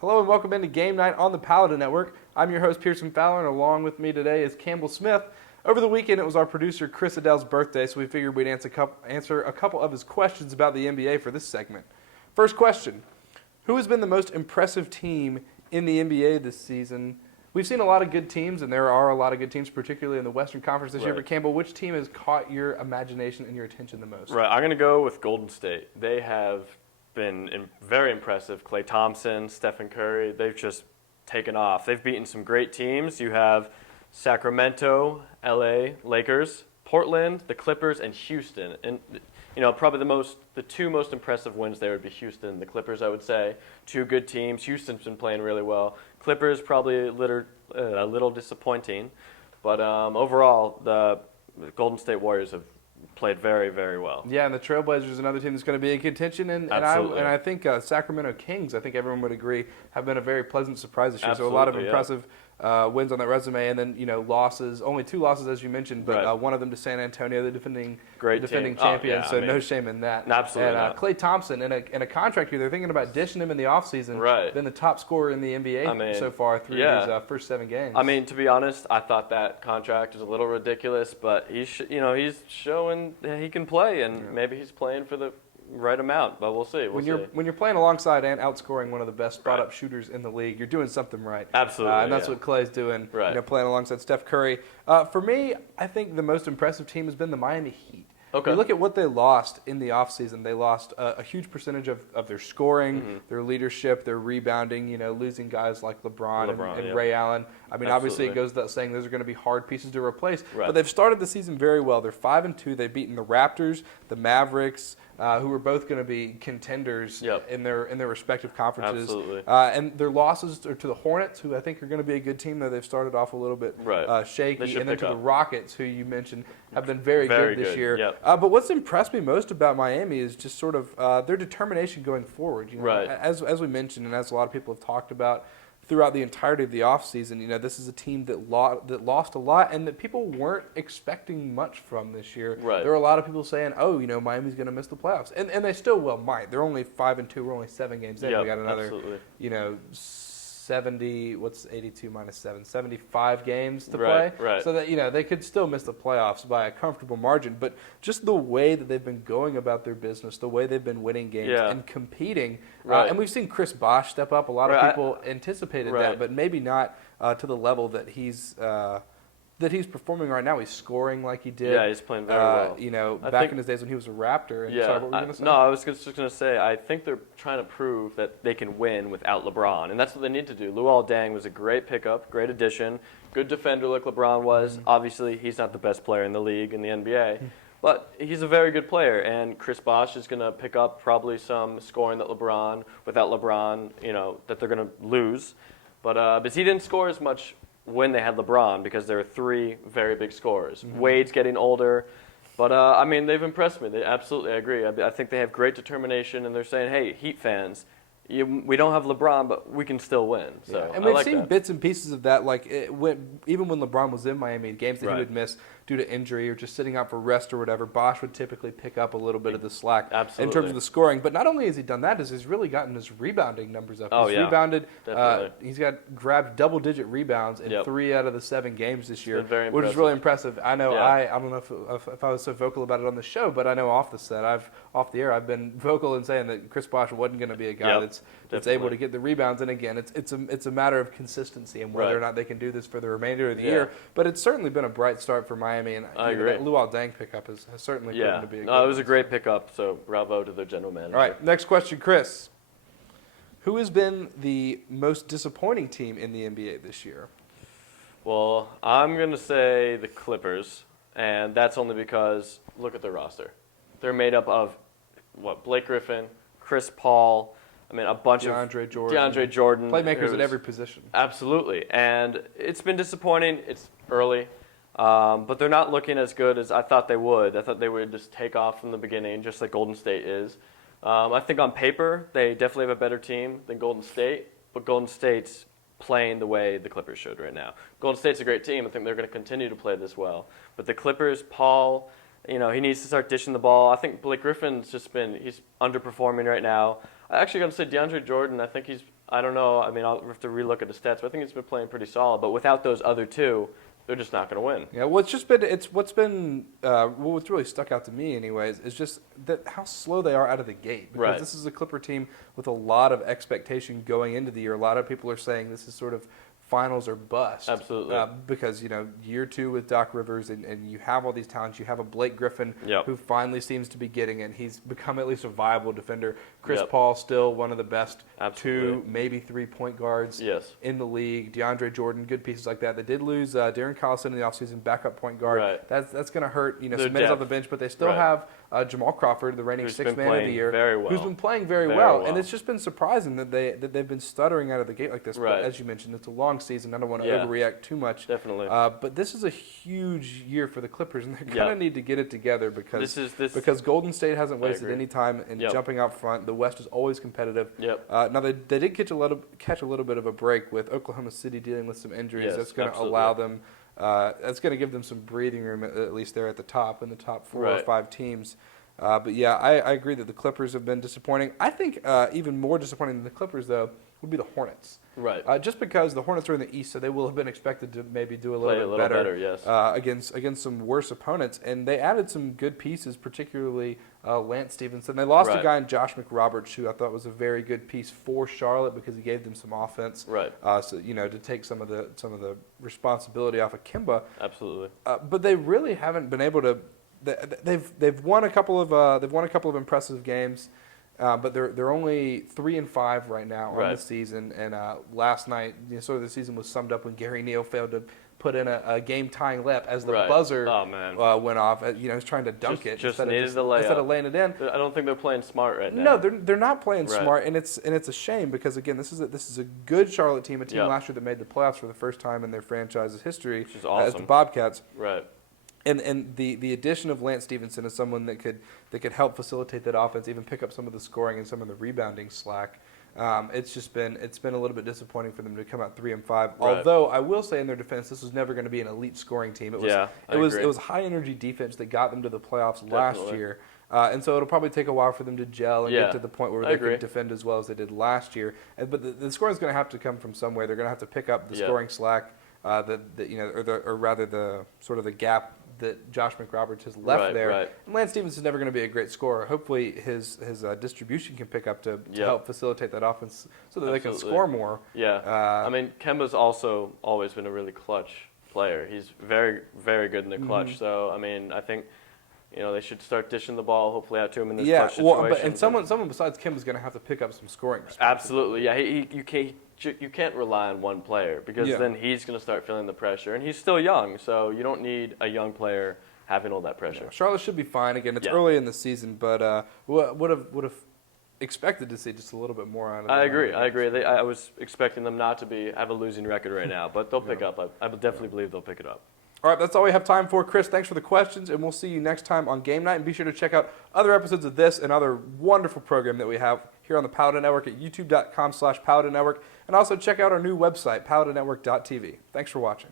Hello and welcome into Game Night on the Paladin Network. I'm your host, Pearson Fowler, and along with me today is Campbell Smith. Over the weekend, it was our producer, Chris Adele's birthday, so we figured we'd answer a couple of his questions about the NBA for this segment. First question, who has been the most impressive team in the NBA this season? We've seen a lot of good teams, and there are a lot of good teams, particularly in the Western Conference this year. But Campbell, which team has caught your imagination and your attention the most? Right, I'm going to go with Golden State. They have been very impressive. Klay Thompson, Stephen Curry, they've just taken off. They've beaten some great teams. You have Sacramento, LA, Lakers, Portland, the Clippers, and Houston. And probably the two most impressive wins there would be Houston and the Clippers, I would say. Two good teams. Houston's been playing really well. Clippers probably a little disappointing, but overall the Golden State Warriors have played very, very well. Yeah, and the Trailblazers, another team that's going to be in contention, and I think Sacramento Kings, I think everyone would agree, have been a very pleasant surprise this year. Absolutely, so a lot of impressive wins on that resume, and then losses, only two losses as you mentioned, but one of them to San Antonio, the defending champions. So no shame in that. Absolutely. And Klay Thompson in a contract year, they're thinking about dishing him in the offseason. Right. Been the top scorer in the NBA so far through these first 7 games. I mean, to be honest, I thought that contract was a little ridiculous, but he's showing that he can play, and maybe he's playing for the right amount, but we'll see. When you're playing alongside and outscoring one of the best spot-up shooters in the league, you're doing something right. Absolutely, and that's what Klay's doing. Right. Playing alongside Steph Curry. For me, I think the most impressive team has been the Miami Heat. Okay. You look at what they lost in the offseason. They lost a huge percentage of their scoring, their leadership, their rebounding, losing guys like LeBron and Ray Allen. I mean, obviously it goes without saying those are going to be hard pieces to replace. Right. But they've started the season very well. They're 5-2. They've beaten the Raptors, the Mavericks, who are both going to be contenders in their respective conferences. Absolutely. And their losses are to the Hornets, who I think are going to be a good team, though they've started off a little bit shaky. And then to the Rockets, who you mentioned have been very good this year. Yep. But what's impressed me most about Miami is just sort of their determination going forward. As we mentioned, and as a lot of people have talked about throughout the entirety of the offseason, this is a team that lost a lot and that people weren't expecting much from this year. Right. There were a lot of people saying, Miami's going to miss the playoffs. And they still well might. They're only 5-2. We're only 7 games in. We got another, 70, what's 82 minus 7? 75 games to play. Right. So that, they could still miss the playoffs by a comfortable margin. But just the way that they've been going about their business, the way they've been winning games and competing. And we've seen Chris Bosh step up. A lot of people anticipated that, but maybe not to the level that he's performing right now. He's scoring like he did. Yeah, he's playing very well. Back in his days when he was a Raptor. And sorry, what were you going to say? No, I was just going to say, I think they're trying to prove that they can win without LeBron, and that's what they need to do. Luol Deng was a great pickup, great addition, good defender like LeBron was. Obviously, he's not the best player in the league, in the NBA, but he's a very good player, and Chris Bosh is going to pick up probably some scoring that without LeBron, that they're going to lose. But he didn't score as much when they had LeBron because there were 3 very big scorers. Wade's getting older, but they've impressed me. I agree. I think they have great determination, and they're saying, hey, Heat fans, we don't have LeBron, but we can still win. So and we've seen bits and pieces of that, even when LeBron was in Miami, games that he would miss due to injury or just sitting out for rest or whatever, Bosh would typically pick up a little bit of the slack in terms of the scoring. But not only has he done that, he's really gotten his rebounding numbers up. He's rebounded. He's grabbed double-digit rebounds in 3 out of the 7 games this year, which is really impressive. I know I don't know if I was so vocal about it on the show, but I know off the air, I've been vocal in saying that Chris Bosh wasn't going to be a guy that's able to get the rebounds. And again, it's a matter of consistency and whether or not they can do this for the remainder of the year. But it's certainly been a bright start for Miami. And I agree. That Luol Deng pickup has certainly proven to be a good it was a great pickup, so bravo to their general manager. All right, next question, Chris. Who has been the most disappointing team in the NBA this year? Well, I'm going to say the Clippers, and that's only because look at their roster. They're made up of, Blake Griffin, Chris Paul, a bunch of DeAndre Jordan. Playmakers at every position. Absolutely, and it's been disappointing. It's early. But they're not looking as good as I thought they would. I thought they would just take off from the beginning, just like Golden State is. I think on paper, they definitely have a better team than Golden State, but Golden State's playing the way the Clippers should right now. Golden State's a great team. I think they're going to continue to play this well. But the Clippers, Paul, he needs to start dishing the ball. I think Blake Griffin's he's underperforming right now. I actually got to say DeAndre Jordan, I think he's I don't know. I mean, I'll have to relook at the stats, but I think it's been playing pretty solid. But without those other two, they're just not going to win. Yeah, well, what's really stuck out to me, anyways, is just that how slow they are out of the gate. Because this is a Clipper team with a lot of expectation going into the year. A lot of people are saying this is sort of finals or bust. Absolutely. Because, year 2 with Doc Rivers, and you have all these talents. You have a Blake Griffin who finally seems to be getting it. He's become at least a viable defender. Chris Paul, still one of the best 2, maybe 3 point guards in the league. DeAndre Jordan, good pieces like that. They did lose Darren Collison in the offseason, backup point guard. Right. That's going to hurt, some minutes off the bench, but they still have Jamal Crawford, the reigning sixth man of the year, who's been playing very well. And it's just been surprising that they've been stuttering out of the gate like this. But as you mentioned, it's a long season. I don't want to overreact too much. Definitely. But this is a huge year for the Clippers, and they're going to need to get it together because Golden State hasn't wasted any time in jumping out front. The West is always competitive. Now they did catch a little bit of a break with Oklahoma City dealing with some injuries. That's going to allow them. That's going to give them some breathing room, at least there at the top, in the top 4 or 5 teams. But yeah, I agree that the Clippers have been disappointing. I think even more disappointing than the Clippers, though, would be the Hornets. Right. Just because the Hornets are in the East, so they will have been expected to maybe do a little bit better against some worse opponents. And they added some good pieces, particularly Lance Stevenson. They lost a guy in Josh McRoberts, who I thought was a very good piece for Charlotte because he gave them some offense. Right. So to take some of the responsibility off of Kemba. Absolutely. But they really haven't been able to. They've won a couple of impressive games. But they're only 3-5 right now on the season. And last night, sort of the season was summed up when Gary Neal failed to put in a game-tying layup as the buzzer went off. He was trying to dunk it just needed the layup instead of laying it in. I don't think they're playing smart right now. No, they're not playing smart, and it's a shame because again, this is a good Charlotte team, a team last year that made the playoffs for the first time in their franchise's history, which is awesome. As the Bobcats. Right. And the addition of Lance Stevenson is someone that could help facilitate that offense, even pick up some of the scoring and some of the rebounding slack. It's been a little bit disappointing for them to come out 3-5. Right. Although I will say in their defense, this was never going to be an elite scoring team. It was high energy defense that got them to the playoffs last year. And so it'll probably take a while for them to gel and get to the point where they can defend as well as they did last year. But the scoring is going to have to come from somewhere. They're going to have to pick up the scoring slack, or rather the sort of the gap that Josh McRoberts has left there. Right. And Lance Stephenson's never going to be a great scorer. Hopefully his distribution can pick up to help facilitate that offense so that they can score more. Yeah. I mean, Kemba's also always been a really clutch player. He's very, very good in the clutch. Mm-hmm. So, I mean, I think they should start dishing the ball hopefully out to him in this clutch situation. And someone besides Kemba's going to have to pick up some scoring. Absolutely. Yeah, you can't rely on one player because then he's going to start feeling the pressure. And he's still young, so you don't need a young player having all that pressure. Yeah, Charlotte should be fine. Again, it's early in the season, but would have expected to see just a little bit more out of them. I agree. I was expecting them not to have a losing record right now, but they'll pick up. I definitely believe they'll pick it up. All right, that's all we have time for. Chris, thanks for the questions, and we'll see you next time on Game Night. And be sure to check out other episodes of this and other wonderful program that we have here on the Paladin Network at youtube.com/Paladin Network. And also check out our new website, paladinetwork.tv. Thanks for watching.